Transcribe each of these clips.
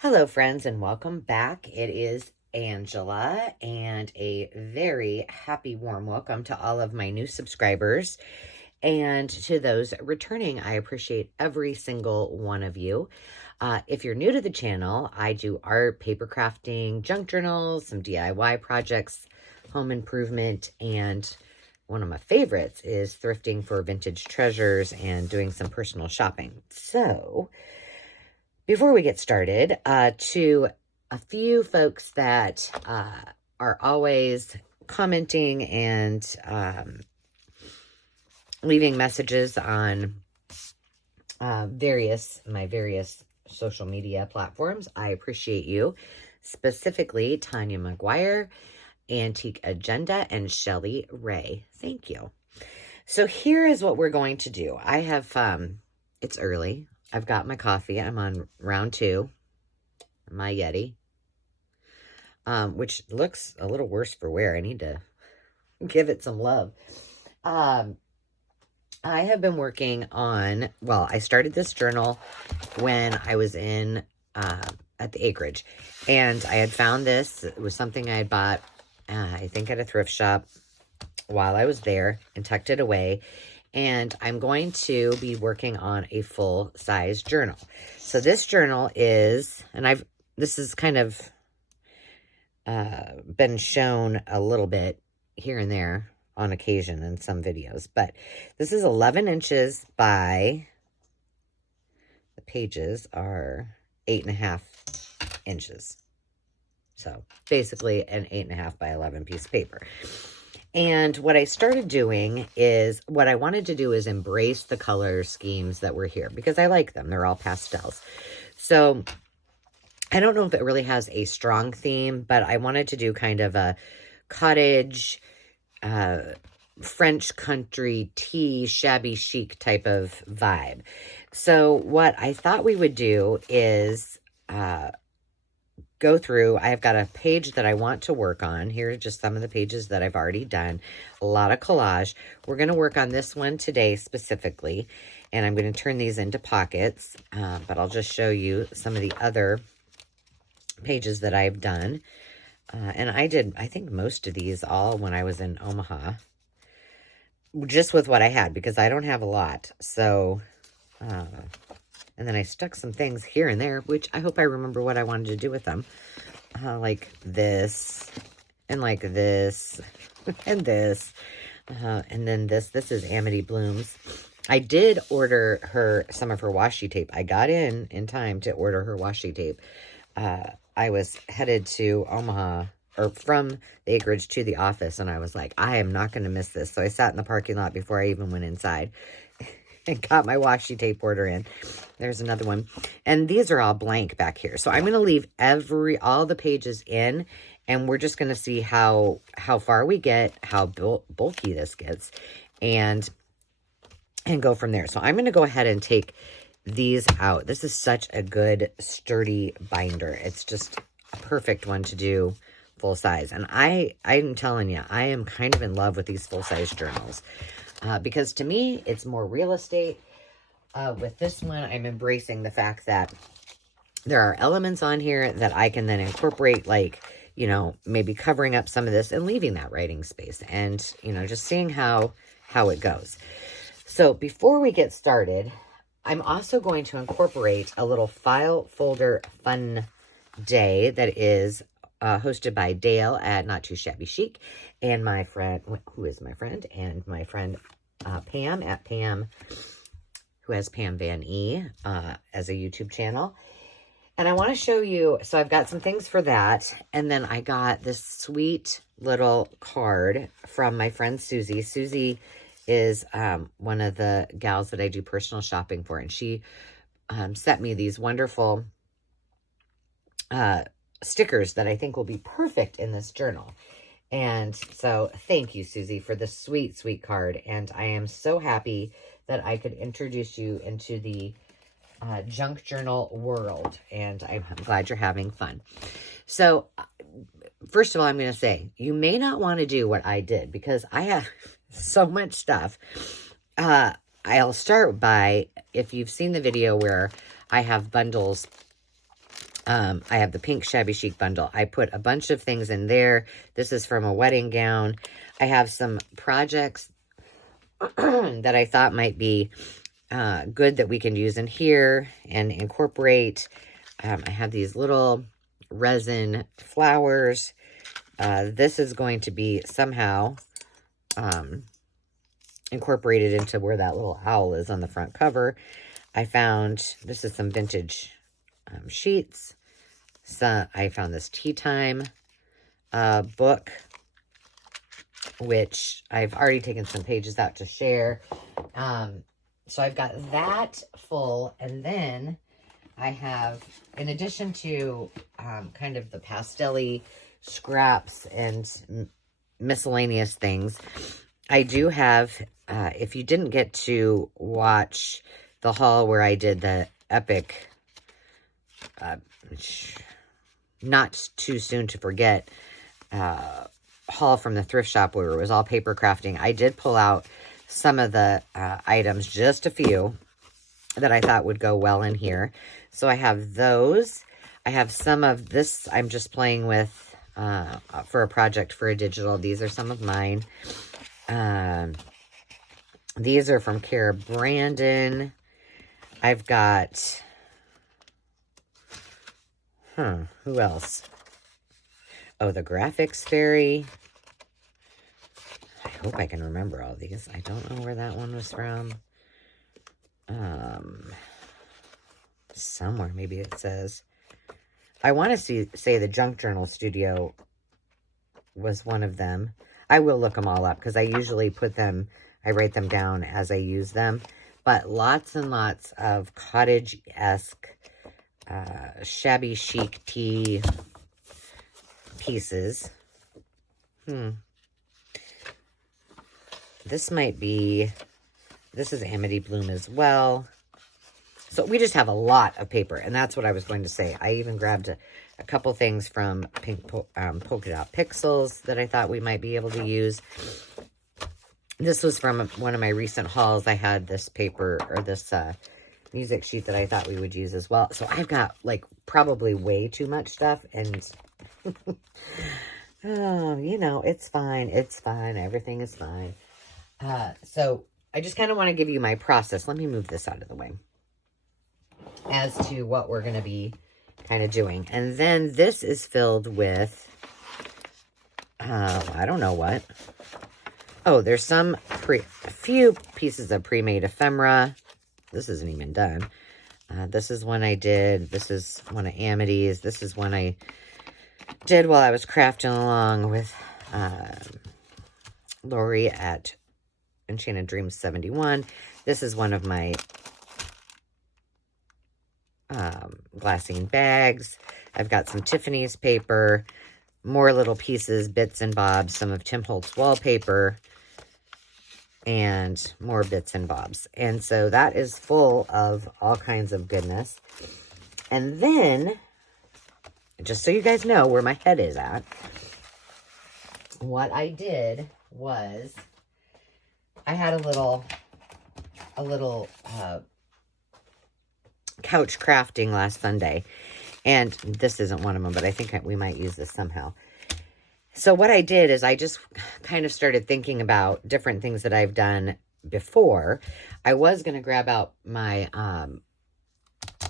Hello, friends, and welcome back. It is Angela, and a very happy, warm welcome to all of my new subscribers. And to those returning, I appreciate every single one of you. If you're new to the channel, I do art, paper crafting, junk journals, some DIY projects, home improvement, and one of my favorites is thrifting for vintage treasures and doing some personal shopping. So, before we get started, to a few folks that are always commenting and leaving messages on my various social media platforms, I appreciate you. Specifically, Tanya McGuire, Antique Agenda, and Shelly Ray. Thank you. So here is what we're going to do. I have, it's early. I've got my coffee. I'm on round 2, my Yeti, which looks a little worse for wear. I need to give it some love. I have been working on, well, I started this journal when I was in, at the acreage, and I had found this. It was something I had bought, I think at a thrift shop while I was there, and tucked it away. And I'm going to be working on a full-size journal. So this journal is, and this has kind of been shown a little bit here and there on occasion in some videos, but this is 11 inches by, the pages are 8.5 inches. So basically an 8.5 by 11 piece of paper. And what I started doing is, what I wanted to do is embrace the color schemes that were here, because I like them. They're all pastels. So I don't know if it really has a strong theme, but I wanted to do kind of a cottage, French country tea, shabby chic type of vibe. So what I thought we would do is go through. I've got a page that I want to work on. Here are just some of the pages that I've already done. A lot of collage. We're going to work on this one today specifically, and I'm going to turn these into pockets, but I'll just show you some of the other pages that I've done. And I did, I think, most of these all when I was in Omaha, just with what I had, because I don't have a lot. So, and then I stuck some things here and there, which I hope I remember what I wanted to do with them. Like this, and like this, and this, and then this. This is Amity Blooms. I did order her some of her washi tape. I got in time to order her washi tape. I was headed to Omaha, or from the acreage to the office, and I was like, I am not going to miss this. So I sat in the parking lot before I even went inside and got my washi tape order in. There's another one. And these are all blank back here. So I'm going to leave all the pages in, and we're just going to see how far we get, how bulky this gets, and go from there. So I'm going to go ahead and take these out. This is such a good, sturdy binder. It's just a perfect one to do full size. And I'm telling you, I am kind of in love with these full-size journals. Because to me, it's more real estate. With this one, I'm embracing the fact that there are elements on here that I can then incorporate, like, you know, maybe covering up some of this and leaving that writing space, and, you know, just seeing how it goes. So before we get started, I'm also going to incorporate a little file folder fun day that is hosted by Dale at Not Too Shabby Chic, and my friend, who is my friend, and my friend Pam at Pam, who has Pam Van E as a YouTube channel. And I want to show you, so I've got some things for that, and then I got this sweet little card from my friend Susie. Susie is one of the gals that I do personal shopping for, and she sent me these wonderful stickers that I think will be perfect in this journal. And so thank you, Susie, for the sweet, sweet card. And I am so happy that I could introduce you into the junk journal world. And I'm glad you're having fun. So first of all, I'm going to say, you may not want to do what I did, because I have so much stuff. I'll start by, if you've seen the video where I have bundles I have the pink Shabby Chic bundle. I put a bunch of things in there. This is from a wedding gown. I have some projects that I thought might be good that we can use in here and incorporate. I have these little resin flowers. This is going to be somehow incorporated into where that little owl is on the front cover. I found, this is some vintage sheets. So I found this tea time book, which I've already taken some pages out to share. So I've got that full, and then I have, in addition to kind of the pastel-y scraps and miscellaneous things, I do have, if you didn't get to watch the haul where I did the epic, not too soon to forget, haul from the thrift shop where it was all paper crafting, I did pull out some of the items, just a few, that I thought would go well in here. So I have those. I have some of this I'm just playing with for a project for a digital. These are some of mine. These are from Cara Brandon. I've got, who else? Oh, the Graphics Fairy. I hope I can remember all these. I don't know where that one was from. Somewhere, maybe it says. I want to say the Junk Journal Studio was one of them. I will look them all up because I usually I write them down as I use them. But lots and lots of cottage-esque, shabby chic tea pieces. This is Amity Bloom as well. So we just have a lot of paper, and that's what I was going to say. I even grabbed a couple things from Pink Polka Dot Pixels that I thought we might be able to use. This was from one of my recent hauls. I had this paper, or this music sheet that I thought we would use as well. So I've got, like, probably way too much stuff, and oh, you know, it's fine. It's fine. Everything is fine. So I just kind of want to give you my process. Let me move this out of the way as to what we're going to be kind of doing. And then this is filled with, I don't know what. Oh, there's some a few pieces of pre-made ephemera. This isn't even done. This is one I did. This is one of Amity's. This is one I did while I was crafting along with Lori at Enchanted Dreams 71. This is one of my glassine bags. I've got some Tiffany's paper, more little pieces, bits and bobs, some of Tim Holtz wallpaper, and more bits and bobs. And so that is full of all kinds of goodness. And then, just so you guys know where my head is at, what I did was I had a little couch crafting last Sunday, and this isn't one of them, but I think we might use this somehow. So what I did is I just kind of started thinking about different things that I've done before. I was going to grab out my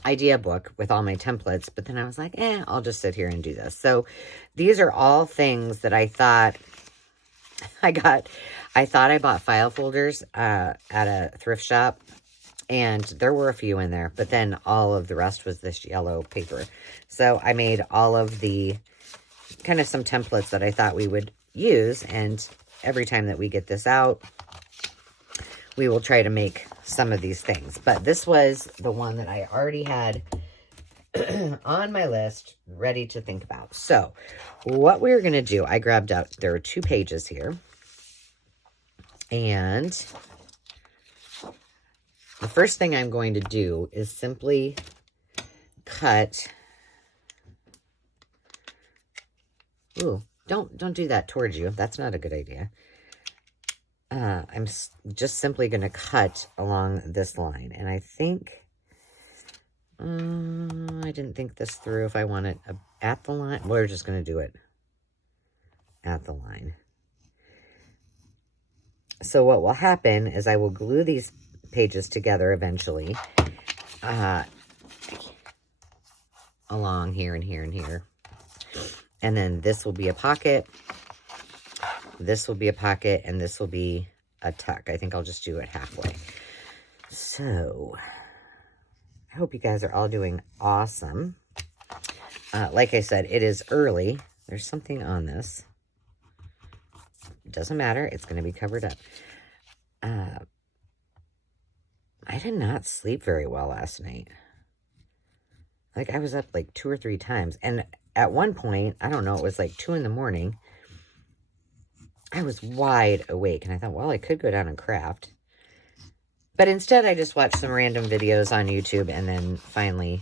idea book with all my templates, but then I was like, I'll just sit here and do this. So these are all things that I thought I bought file folders at a thrift shop, and there were a few in there, but then all of the rest was this yellow paper. So I made all of the kind of some templates that I thought we would use, and every time that we get this out, we will try to make some of these things. But this was the one that I already had on my list, ready to think about. So what we're going to do, I grabbed out, there are 2 pages here, and the first thing I'm going to do is simply cut. Ooh, don't do that towards you. That's not a good idea. I'm just simply going to cut along this line. And I think I didn't think this through if I want it at the line. We're just going to do it at the line. So what will happen is I will glue these pages together eventually. Along here and here and here. And then this will be a pocket. This will be a pocket. And this will be a tuck. I think I'll just do it halfway. So, I hope you guys are all doing awesome. Like I said, it is early. There's something on this. It doesn't matter. It's going to be covered up. I did not sleep very well last night. Like, I was up like 2 or 3 times. And at one point, I don't know, it was like 2 in the morning. I was wide awake. And I thought, well, I could go down and craft. But instead, I just watched some random videos on YouTube and then finally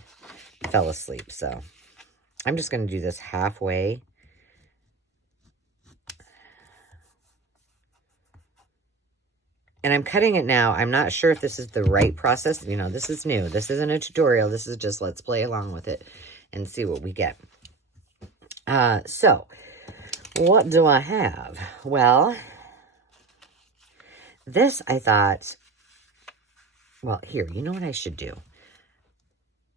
fell asleep. So, I'm just going to do this halfway. And I'm cutting it now. I'm not sure if this is the right process. You know, this is new. This isn't a tutorial. This is just let's play along with it and see what we get. So, what do I have? Well, this I thought, well, here, you know what I should do?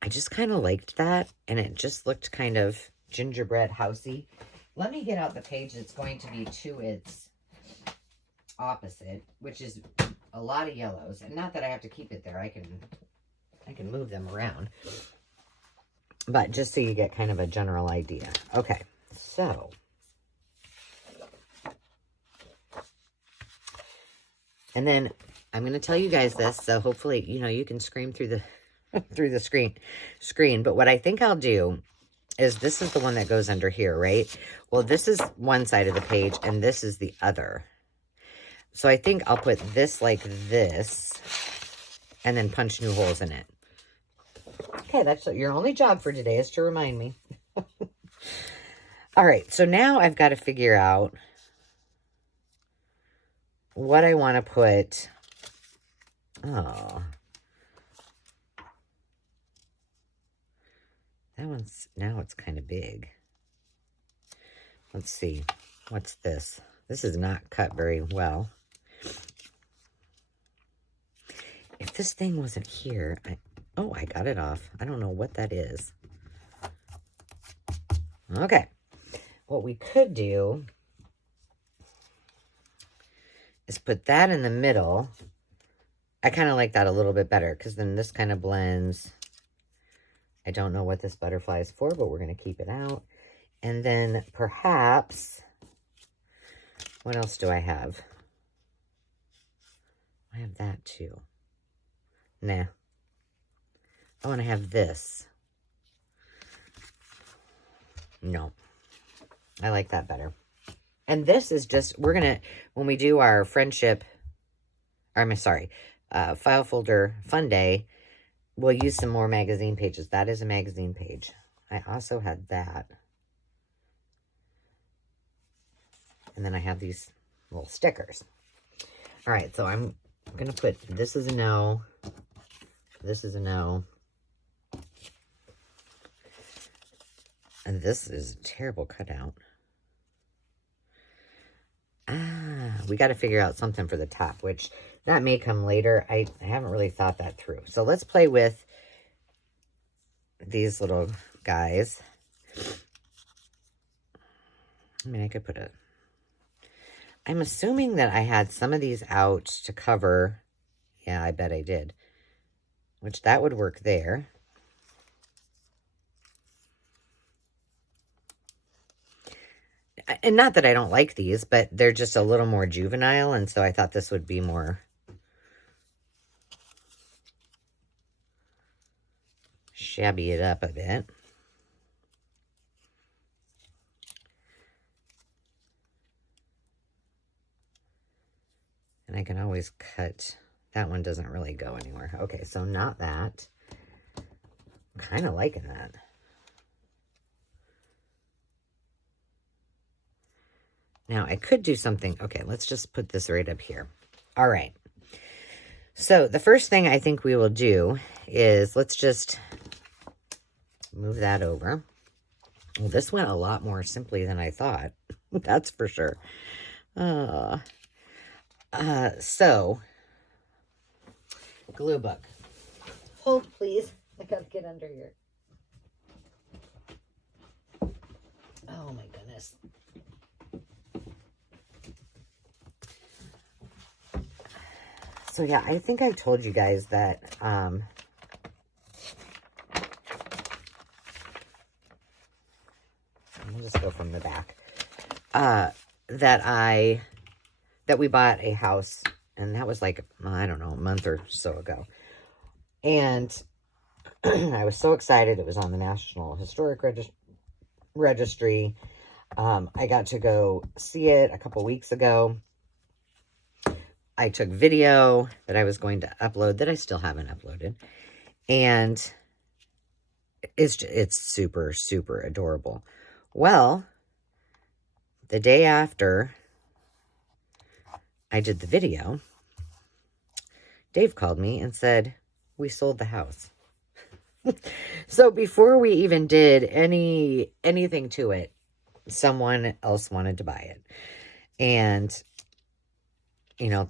I just kind of liked that, and it just looked kind of gingerbread housey. Let me get out the page that's going to be to its opposite, which is a lot of yellows. And not that I have to keep it there. I can move them around. But just so you get kind of a general idea. Okay, so and then I'm going to tell you guys this, so hopefully, you know, you can scream through the through the screen. But what I think I'll do is this is the one that goes under here, right? Well, this is one side of the page and this is the other. So I think I'll put this like this and then punch new holes in it. Okay, that's your only job for today is to remind me. All right, so now I've got to figure out what I want to put. Oh. That one's, now it's kind of big. Let's see. What's this? This is not cut very well. If this thing wasn't here, oh, I got it off. I don't know what that is. Okay. What we could do is put that in the middle. I kind of like that a little bit better because then this kind of blends. I don't know what this butterfly is for, but we're going to keep it out. And then perhaps, what else do I have? I have that too. Nah. Oh, and I have this. No. I like that better. And this is just, we're going to, when we do our friendship, I'm sorry, file folder fun day, we'll use some more magazine pages. That is a magazine page. I also had that. And then I have these little stickers. All right, so I'm going to put, this is a no. This is a no. And this is a terrible cutout. We got to figure out something for the top, which that may come later. I haven't really thought that through. So let's play with these little guys. I mean, I could put a... I'm assuming that I had some of these out to cover. Yeah, I bet I did. Which that would work there. And not that I don't like these, but they're just a little more juvenile. And so I thought this would be more shabby it up a bit. And I can always cut. That one doesn't really go anywhere. Okay, so not that. I'm kind of liking that. Now, I could do something. Okay, let's just put this right up here. All right. So, the first thing I think we will do is let's just move that over. Well, this went a lot more simply than I thought. That's for sure. So, glue book. Hold, please. I gotta get under here. Oh my goodness. So yeah, I think I told you guys that I'll just go from the back. That we bought a house, and that was like, I don't know, a month or so ago. And I was so excited. It was on the National Historic Registry. I got to go see it a couple weeks ago. I took video that I was going to upload that I still haven't uploaded. And it's super, super adorable. Well, the day after I did the video, Dave called me and said, we sold the house. So before we even did anything to it, someone else wanted to buy it. And you know,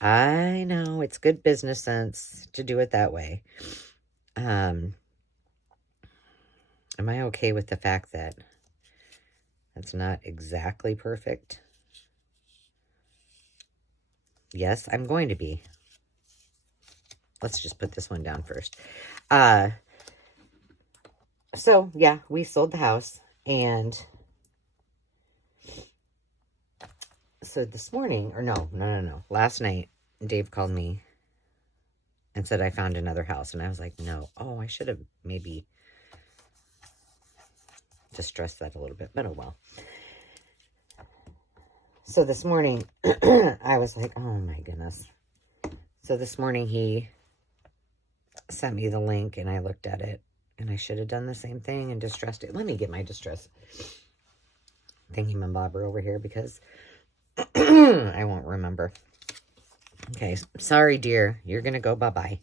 I know it's good business sense to do it that way. Am I okay with the fact that that's not exactly perfect? Yes, I'm going to be. Let's just put this one down first. So yeah, we sold the house, and so this morning, or no, last night, Dave called me and said I found another house, and I was like, no. Oh, I should have maybe just stressed that a little bit, but oh well. So this morning, I was like, oh my goodness. So this morning he sent me the link, and I looked at it, and I should have done the same thing and distressed it. Let me get my distress thingy-mabobber over here, because I won't remember. Okay, sorry, dear. You're going to go bye-bye.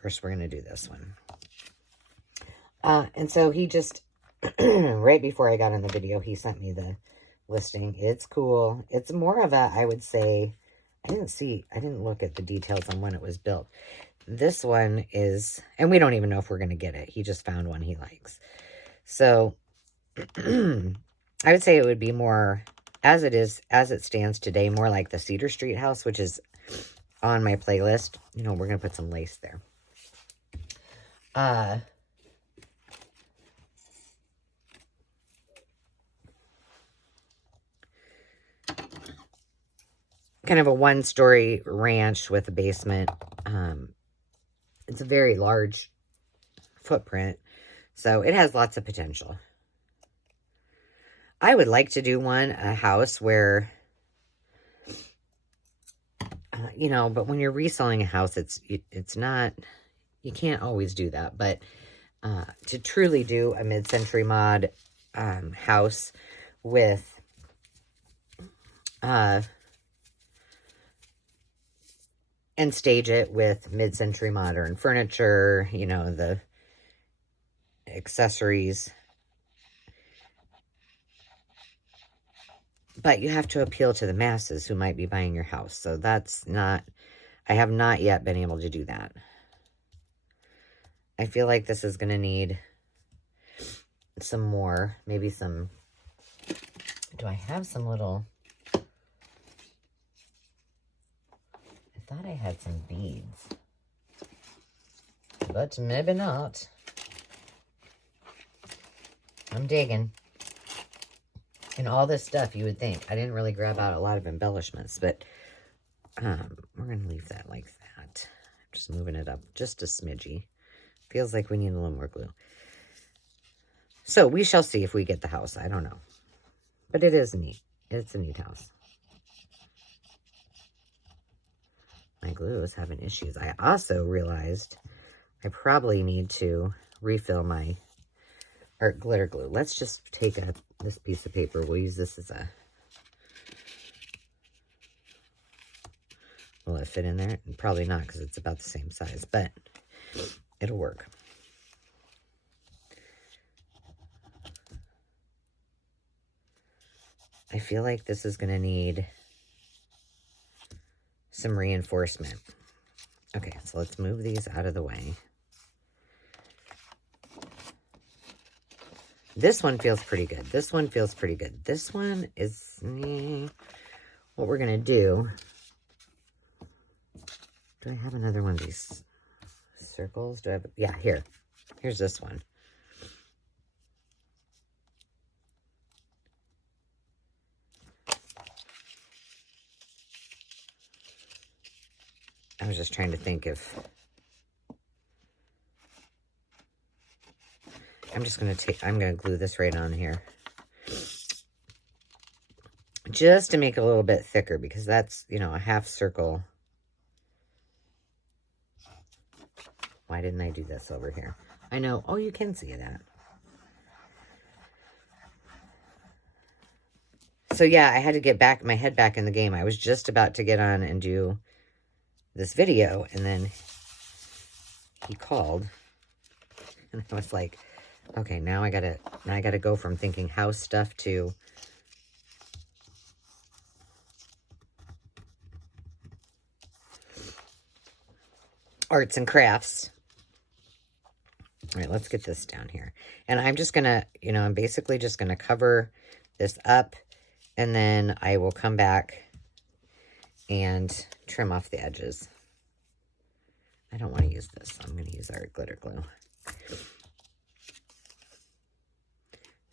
First, we're going to do this one. And so he just, right before I got in the video, he sent me the listing. It's cool. It's more of a, I would say, I didn't look at the details on when it was built. This one is, and we don't even know if we're going to get it. He just found one he likes. So, I would say it would be more, as it stands today, more like the Cedar Street house, which is on my playlist. You know, we're going to put some lace there. Kind of a one-story ranch with a basement. It's a very large footprint, so it has lots of potential. I would like to do a house where, you know, but when you're reselling a house, it's not, you can't always do that. But to truly do a mid-century mod house with and stage it with mid-century modern furniture, you know, the accessories. But you have to appeal to the masses who might be buying your house. So that's not, I have not yet been able to do that. I feel like this is going to need some more, maybe some, do I have some little, I thought I had some beads, but maybe not. I'm digging. And all this stuff, you would think. I didn't really grab out a lot of embellishments, but we're going to leave that like that. I'm just moving it up just a smidgy. Feels like we need a little more glue. So we shall see if we get the house. I don't know. But it is neat. It's a neat house. My glue is having issues. I also realized I probably need to refill my art glitter glue. Let's just take this piece of paper. We'll use this as a, will it fit in there? Probably not, because it's about the same size, but It'll work. I feel like this is going to need some reinforcement. Okay, so let's move these out of the way. This one feels pretty good. This one feels pretty good. This one is what we're going to do. Do I have another one of these circles? Do I have? Yeah, here. Here's this one. I was just trying to think if I'm going to glue this right on here. Just to make it a little bit thicker, because that's, you know, a half circle. Why didn't I do this over here? I know. Oh, you can see that. So yeah, I had to get my head back in the game. I was just about to get on and do this video, and then he called, and I was like, okay, now I gotta go from thinking house stuff to arts and crafts. All right, let's get this down here. And I'm just gonna, you know, I'm basically just gonna cover this up, and then I will come back and trim off the edges. I don't want to use this. I'm going to use our glitter glue.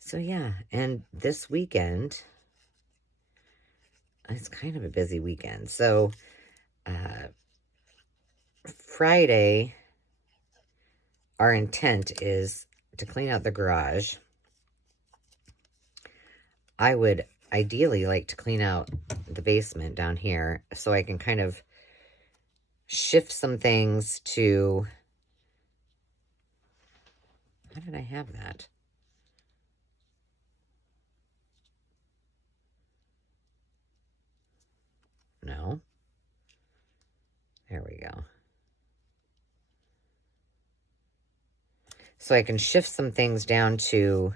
So yeah, and this weekend, it's kind of a busy weekend. So Friday, our intent is to clean out the garage. I would ideally like to clean out the basement down here so I can kind of shift some things to... How did I have that? No. There we go. So I can shift some things down to,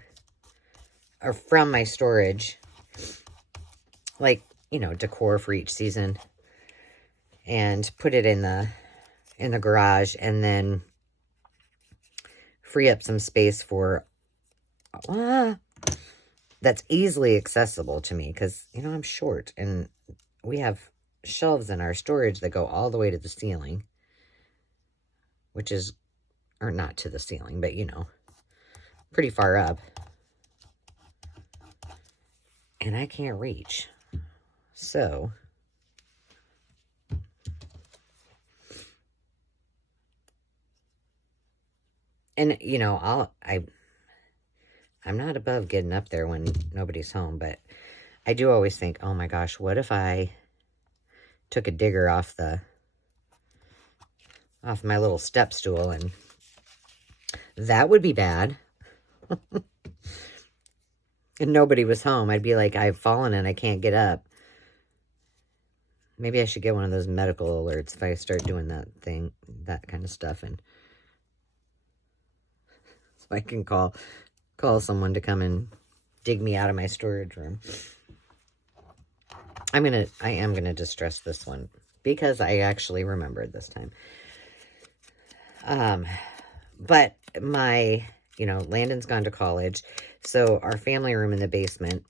or from my storage, like, you know, decor for each season, and put it in the garage, and then free up some space for that's easily accessible to me, because, you know, I'm short, and we have shelves in our storage that go all the way to the ceiling, which is, or not to the ceiling, but, you know, pretty far up, and I can't reach. So and, you know, I'm not above getting up there when nobody's home, but I do always think, oh my gosh, what if I took a digger off my little step stool, and that would be bad. And nobody was home. I'd be like, I've fallen and I can't get up. Maybe I should get one of those medical alerts if I start doing that kind of stuff, and so I can call someone to come and dig me out of my storage room. I am gonna distress this one because I actually remembered this time. But my, you know, Landon's gone to college, so our family room in the basement,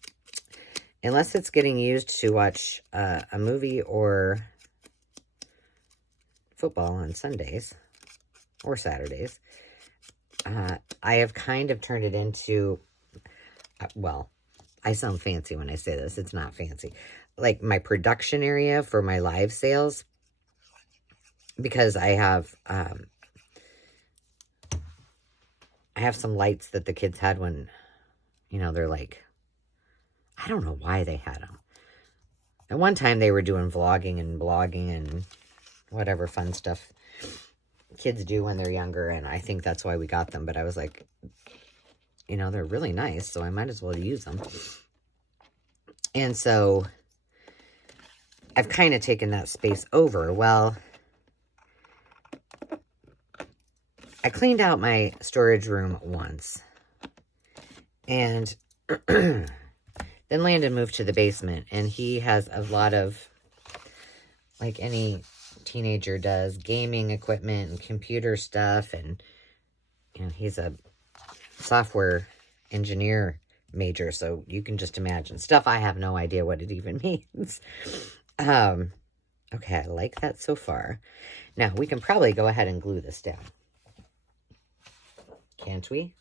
unless it's getting used to watch a movie or football on Sundays or Saturdays, I have kind of turned it into, well, I sound fancy when I say this. It's not fancy. Like my production area for my live sales, because I have some lights that the kids had when, you know, they're like, I don't know why they had them. At one time they were doing vlogging and blogging and whatever fun stuff kids do when they're younger, and I think that's why we got them. But I was like, you know, they're really nice, so I might as well use them. And so I've kind of taken that space over. Well, I cleaned out my storage room once. And then Landon moved to the basement. And he has a lot of, like any teenager does, gaming equipment and computer stuff. And, you know, he's a software engineer major. So you can just imagine stuff I have no idea what it even means. Okay, I like that so far. Now, we can probably go ahead and glue this down. Can't we?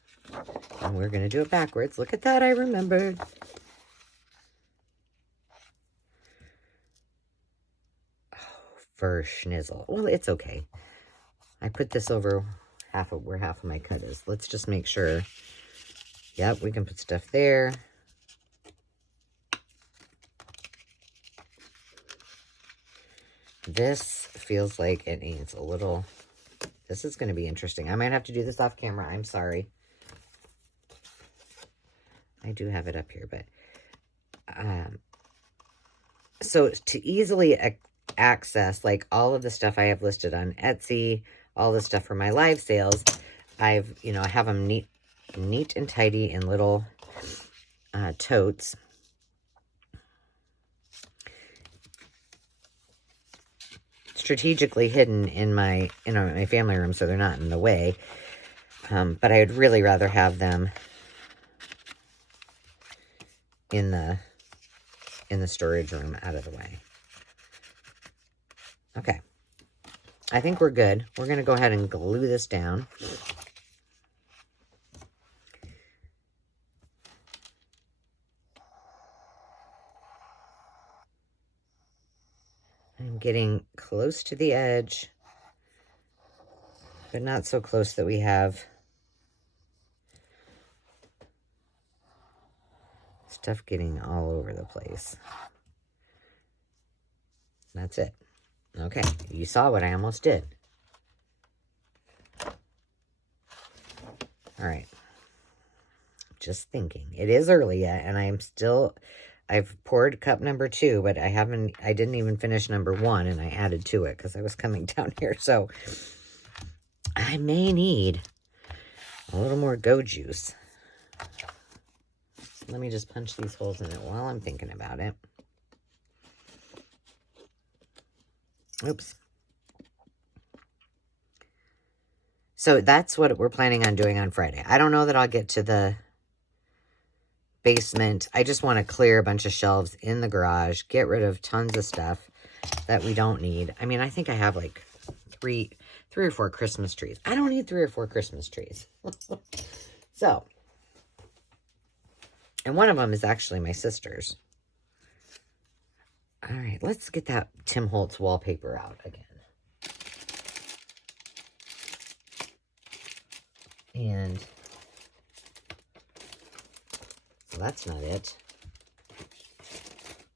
And we're going to do it backwards. Look at that, I remembered. Oh, for schnizzle. Well, it's okay. I put this over where half of my cut is. Let's just make sure. Yep, we can put stuff there. This feels like it needs a little... This is going to be interesting. I might have to do this off camera. I'm sorry. I do have it up here, but... so to easily access, like, all of the stuff I have listed on Etsy, all the stuff for my live sales, I have them neat and tidy in little totes. Strategically hidden in my family room, so they're not in the way. But I would really rather have them in the storage room out of the way. Okay. I think we're good. We're going to go ahead and glue this down. I'm getting close to the edge, but not so close that we have stuff getting all over the place. That's it. Okay, you saw what I almost did. All right. Just thinking. It is early yet, and I've poured cup number 2, but I didn't even finish number 1, and I added to it because I was coming down here. So I may need a little more go juice. Let me just punch these holes in it while I'm thinking about it. Oops. So that's what we're planning on doing on Friday. I don't know that I'll get to the basement. I just want to clear a bunch of shelves in the garage, get rid of tons of stuff that we don't need. I mean, I think I have like three or four Christmas trees. I don't need 3 or 4 Christmas trees. So, and one of them is actually my sister's. All right, let's get that Tim Holtz wallpaper out again. And well, that's not it.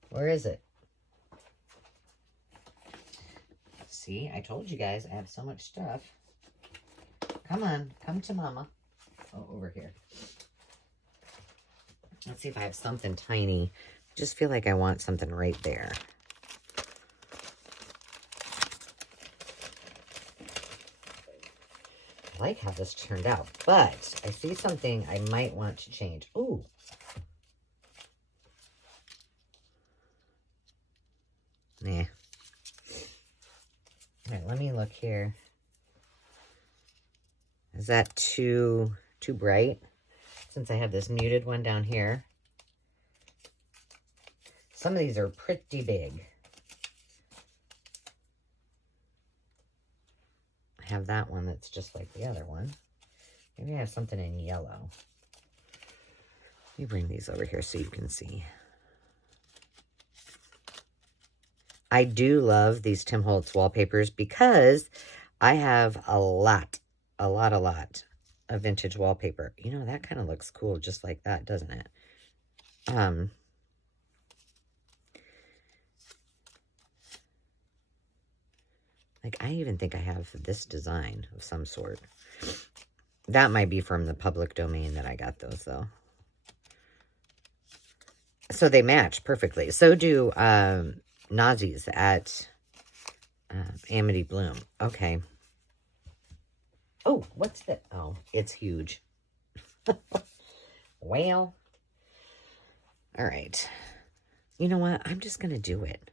Where is it? See, I told you guys I have so much stuff. Come on, come to Mama. Oh, over here. Let's see if I have something tiny. Just feel like I want something right there. I like how this turned out, but I see something I might want to change. Ooh. Nah. All right, let me look here. Is that too bright? Since I have this muted one down here. Some of these are pretty big. I have that one that's just like the other one. Maybe I have something in yellow. Let me bring these over here so you can see. I do love these Tim Holtz wallpapers because I have a lot of vintage wallpaper. You know, that kind of looks cool just like that, doesn't it? Like, I even think I have this design of some sort. That might be from the public domain that I got those, though. So they match perfectly. So do Nazi's at Amity Bloom. Okay. Oh, what's that? Oh, it's huge. Well, all right. You know what? I'm just going to do it.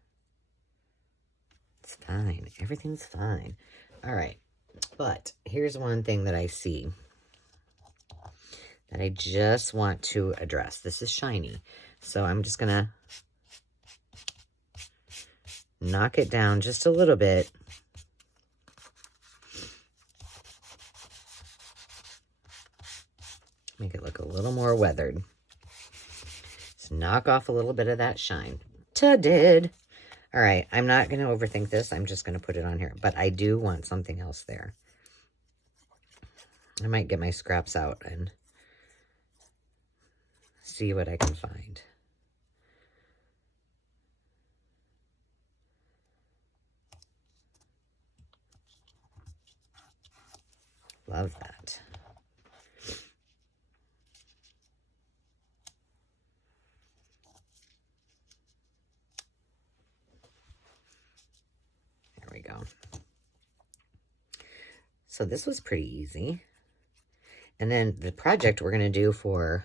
It's fine. Everything's fine. All right. But here's one thing that I see that I just want to address. This is shiny. So I'm just going to knock it down just a little bit. Make it look a little more weathered. Just knock off a little bit of that shine. Ta-did. All right, I'm not going to overthink this. I'm just going to put it on here. But I do want something else there. I might get my scraps out and see what I can find. Love that. There we go. So this was pretty easy. And then the project we're going to do for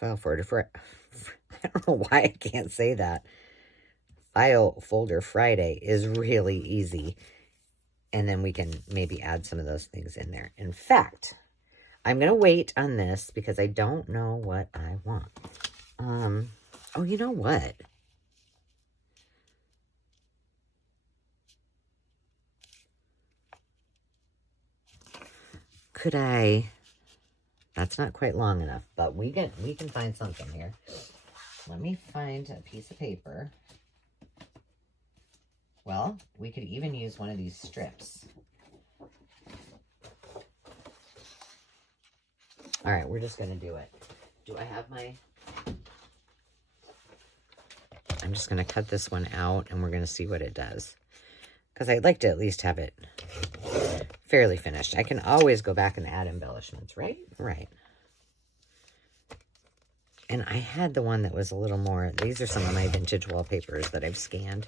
I don't know why I can't say that. File folder Friday is really easy. And then we can maybe add some of those things in there. In fact, I'm going to wait on this because I don't know what I want. Oh, you know what? Could I... That's not quite long enough, but we can find something here. Let me find a piece of paper. Well, we could even use one of these strips. All right, we're just going to do it. Do I have my... I'm just going to cut this one out, and we're going to see what it does. Because I'd like to at least have it fairly finished. I can always go back and add embellishments, right? Right. And I had the one that was a little more... These are some of my vintage wallpapers that I've scanned.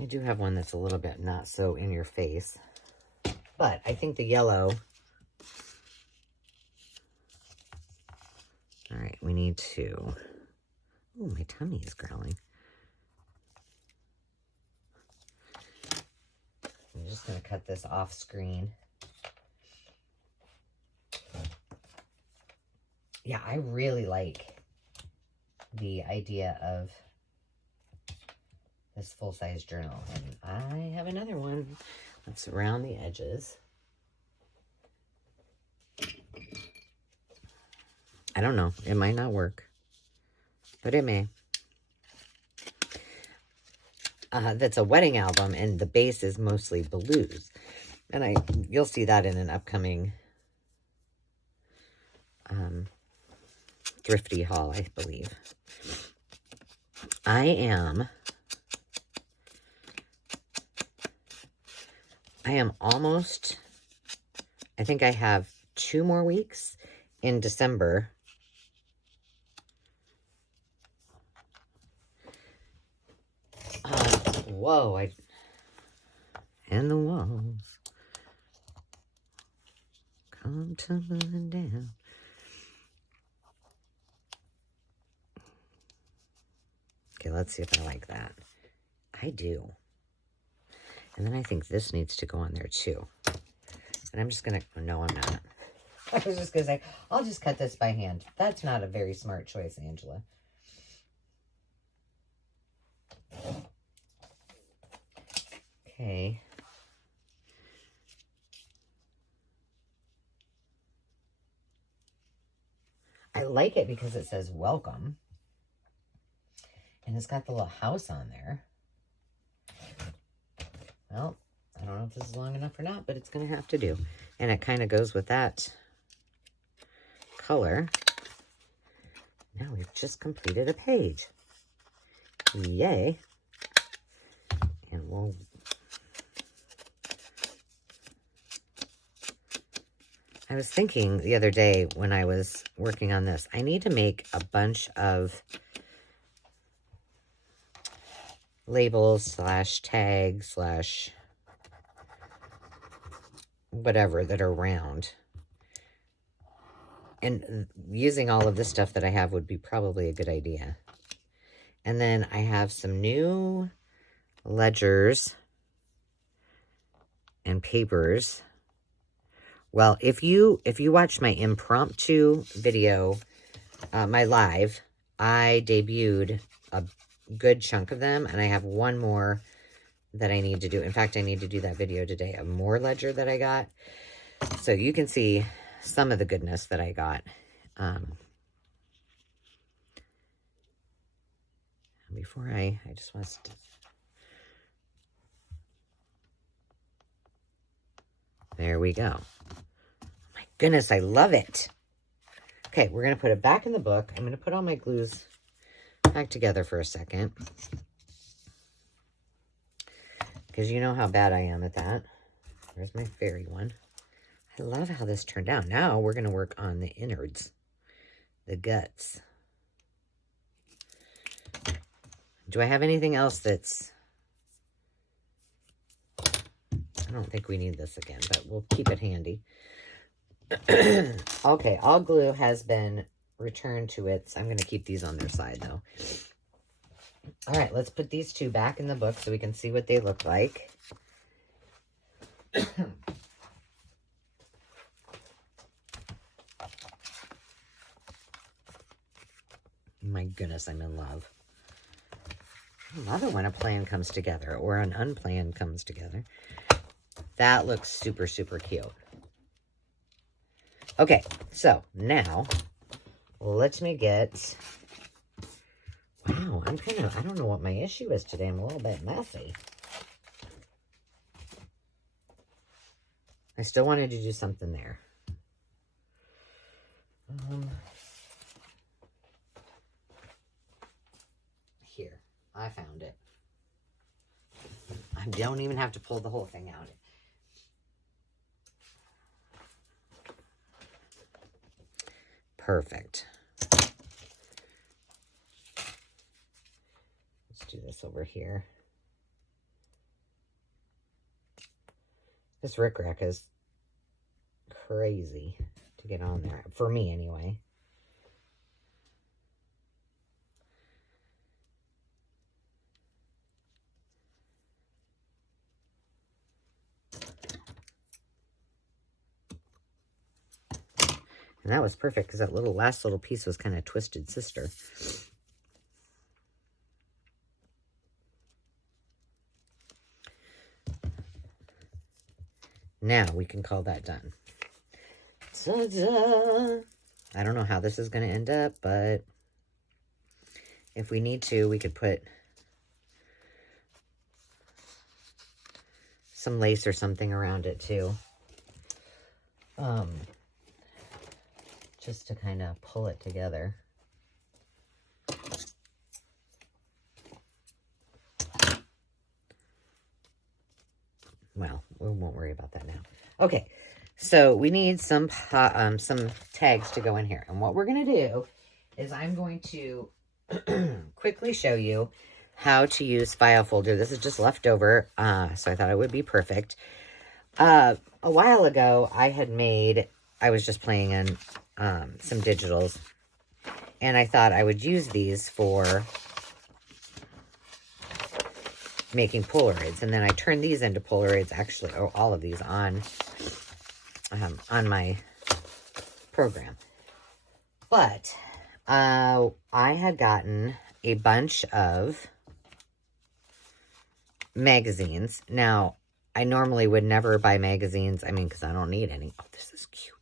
I do have one that's a little bit not so in your face. But I think the yellow... All right, we need to... Oh, my tummy is growling. I'm just going to cut this off screen. Yeah, I really like the idea of this full-size journal. And I have another one. Let's round the edges. I don't know. It might not work. But it may. That's a wedding album, and the base is mostly blues. And you'll see that in an upcoming thrifty haul, I believe. I am almost, I think I have 2 more weeks in December. Whoa, and the walls come tumbling down. Okay, let's see if I like that. I do. And then I think this needs to go on there too. And I'm just going to... No, I'm not. I was just going to say, I'll just cut this by hand. That's not a very smart choice, Angela. Okay. I like it because it says welcome. And it's got the little house on there. Well, I don't know if this is long enough or not, but it's going to have to do. And it kind of goes with that color. Now we've just completed a page. Yay. And we'll... I was thinking the other day when I was working on this, I need to make a bunch of labels slash tags slash whatever that are round. And using all of this stuff that I have would be probably a good idea. And then I have some new ledgers and papers. Well, if you watch my impromptu video, my live, I debuted a good chunk of them, and I have one more that I need to do. In fact, I need to do that video today, a more ledger that I got. So you can see some of the goodness that I got. Before I just want to... There we go. My goodness, I love it. Okay, we're going to put it back in the book. I'm going to put all my glues back together for a second, because you know how bad I am at that. There's my fairy one. I love how this turned out. Now we're going to work on the innards, the guts. Do I have anything else that's... I don't think we need this again, but we'll keep it handy. Okay, all glue has been returned to its... I'm going to keep these on their side, though. All right, let's put these two back in the book so we can see what they look like. My goodness, I'm in love. I love it when a plan comes together or an unplanned comes together. That looks super, super cute. Okay, so now let me get... Wow, I don't know what my issue is today. I'm a little bit messy. I still wanted to do something there. Here, I found it. I don't even have to pull the whole thing out. Perfect. Let's do this over here. This rickrack is crazy to get on there. For me, anyway. And that was perfect because that last little piece was kind of Twisted Sister. Now we can call that done. Ta-da! I don't know how this is going to end up, but if we need to, we could put some lace or something around it too. Just to kind of pull it together. Well, we won't worry about that now. Okay, so we need some tags to go in here. And what we're going to do is I'm going to quickly show you how to use file folder. This is just leftover, so I thought it would be perfect. A while ago, I was just playing in some digitals, and I thought I would use these for making Polaroids, and then I turned these into Polaroids, actually, or all of these on my program. But I had gotten a bunch of magazines. Now, I normally would never buy magazines, because I don't need any. Oh, this is cute.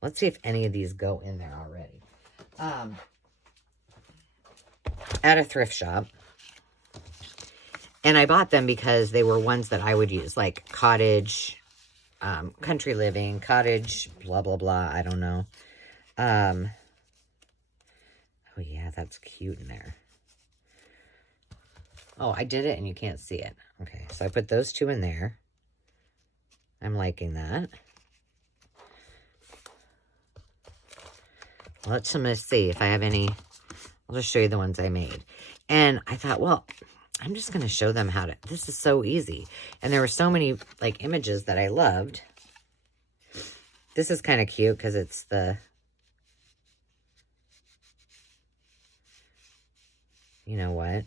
Let's see if any of these go in there already. At a thrift shop. And I bought them because they were ones that I would use, like Cottage, Country Living, Cottage, blah, blah, blah. I don't know. Oh, yeah, that's cute in there. Oh, I did it and you can't see it. Okay, so I put those two in there. I'm liking that. Let's see if I have any. I'll just show you the ones I made. And I thought, well, I'm just going to show them how to, this is so easy. And there were so many like images that I loved. This is kind of cute because it's the, you know what?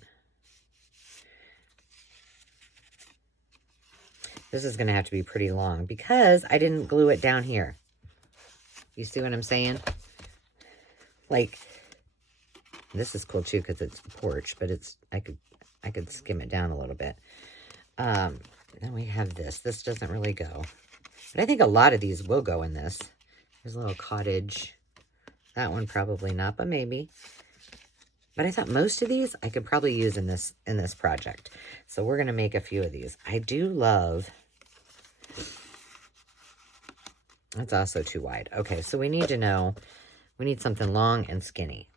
This is going to have to be pretty long because I didn't glue it down here. You see what I'm saying? Like, this is cool too because it's a porch, but it's, I could skim it down a little bit. Then we have this. This doesn't really go. But I think a lot of these will go in this. There's a little cottage. That one probably not, but maybe. But I thought most of these I could probably use in this project. So we're going to make a few of these. I do love... That's also too wide. Okay, so we need to know... We need something long and skinny.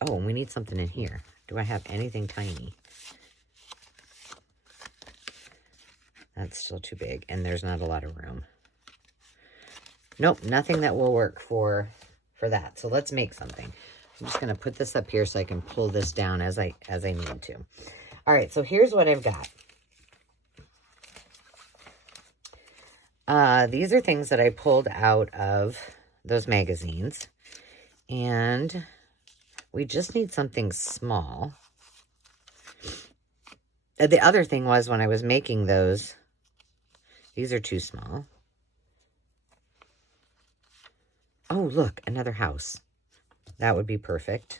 Oh, and we need something in here. Do I have anything tiny? That's still too big, and there's not a lot of room. Nope, nothing that will work for that. So let's make something. I'm just going to put this up here so I can pull this down as I need to. All right, so here's what I've got. These are things that I pulled out of those magazines. And we just need something small. The other thing was when I was making those, these are too small. Oh, look, another house. That would be perfect.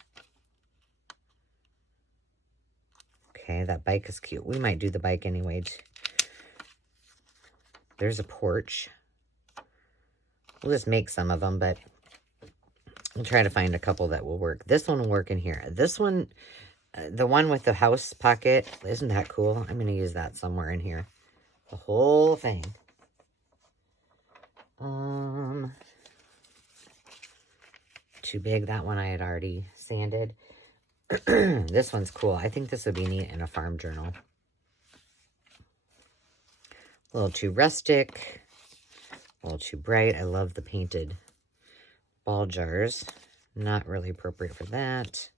Okay, that bike is cute. We might do the bike anyway. There's a porch. We'll just make some of them, but we'll try to find a couple that will work. This one will work in here. This one, the one with the house pocket, isn't that cool? I'm going to use that somewhere in here. The whole thing. Too big. That one I had already sanded. This one's cool. I think this would be neat in a farm journal. A little too rustic. A little too bright. I love the painted ball jars. Not really appropriate for that.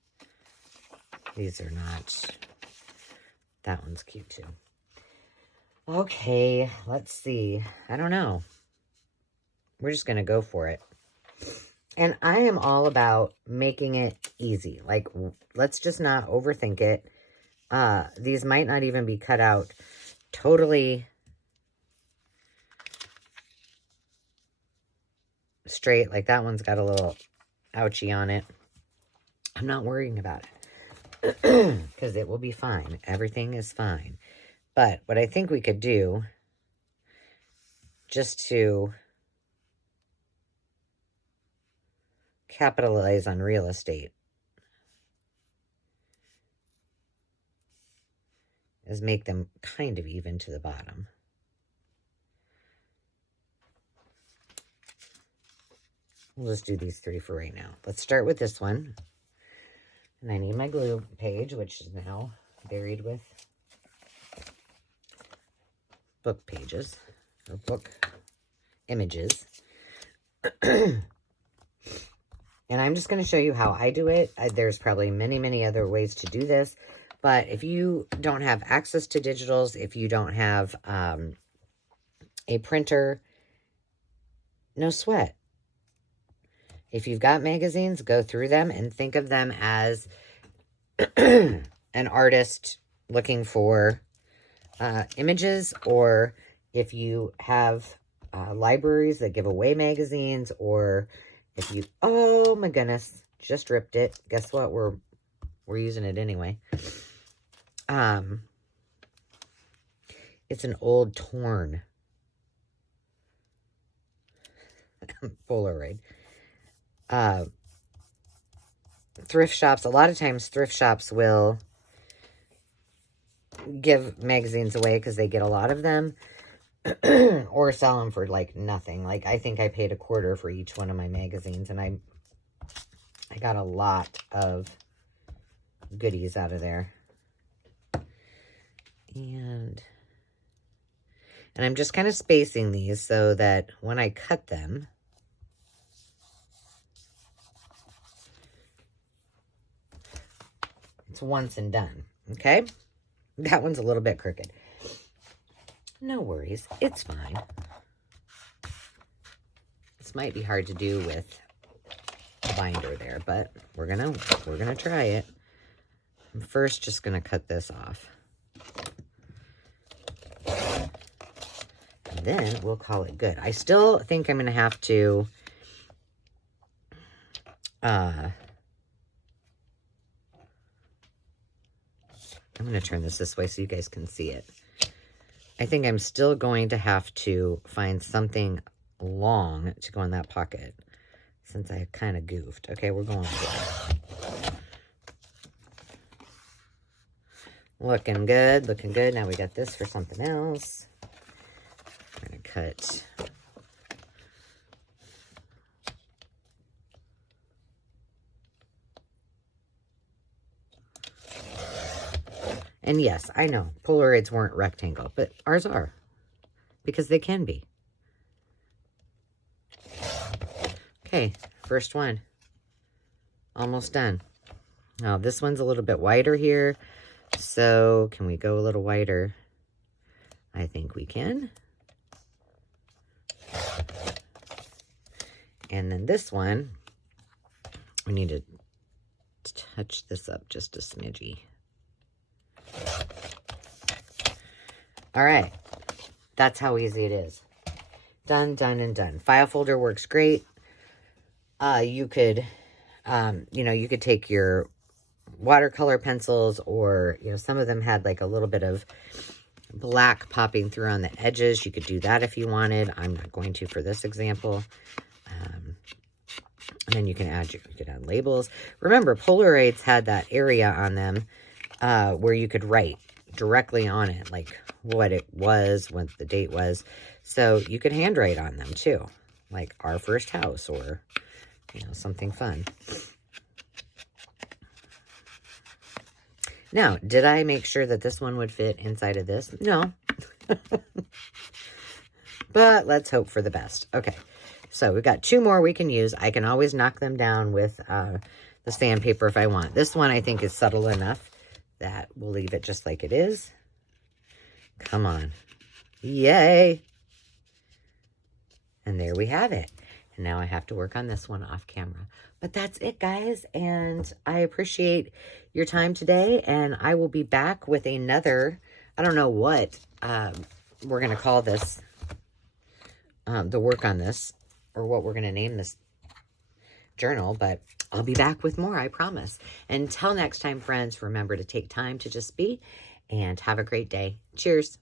These are not. That one's cute too. Okay, let's see. I don't know. We're just going to go for it. And I am all about making it easy. Like, let's just not overthink it. These might not even be cut out totally straight. Like, that one's got a little ouchie on it. I'm not worrying about it. Because it will be fine. Everything is fine. But what I think we could do, just to capitalize on real estate, is make them kind of even to the bottom. We'll just do these three for right now. Let's start with this one. And I need my glue page, which is now buried with book pages, or book images. And I'm just going to show you how I do it. There's probably many, many other ways to do this. But if you don't have access to digitals, if you don't have a printer, no sweat. If you've got magazines, go through them and think of them as an artist looking for images, or if you have libraries that give away magazines, or if you, oh my goodness, just ripped it. Guess what? We're using it anyway. It's an old torn Polaroid. Thrift shops, a lot of times thrift shops will give magazines away because they get a lot of them. Or sell them for like nothing. Like, I think I paid $0.25 for each one of my magazines, and I got a lot of goodies out of there. And I'm just kind of spacing these so that when I cut them, It's once and done. Okay? That one's a little bit crooked. No worries. It's fine. This might be hard to do with a binder there, but we're gonna try it. I'm first just gonna cut this off. And then we'll call it good. I still think I'm gonna have to I'm going to turn this way so you guys can see it. I think I'm still going to have to find something long to go in that pocket since I kind of goofed. Okay, we're going for it. Looking good, looking good. Now we got this for something else. We're going to cut. And yes, I know, Polaroids weren't rectangle, but ours are, because they can be. Okay, first one. Almost done. Now, this one's a little bit wider here, so can we go a little wider? I think we can. And then this one, we need to touch this up just a smidgy. All right, that's how easy it is. Done, done, and done. File folder works great. You could, you could take your watercolor pencils, or, some of them had like a little bit of black popping through on the edges. You could do that if you wanted. I'm not going to for this example. And then you could add labels. Remember, Polaroids had that area on them where you could write directly on it, like what it was, what the date was. So you could handwrite on them too, like our first house, or, something fun. Now, did I make sure that this one would fit inside of this? No. But let's hope for the best. Okay, so we've got 2 more we can use. I can always knock them down with the sandpaper if I want. This one I think is subtle enough that we'll leave it just like it is. Come on. Yay. And there we have it. And now I have to work on this one off camera. But that's it, guys. And I appreciate your time today. And I will be back with another, I don't know what we're going to call this, the work on this, or what we're going to name this journal, but I'll be back with more, I promise. Until next time, friends, remember to take time to just be, and have a great day. Cheers.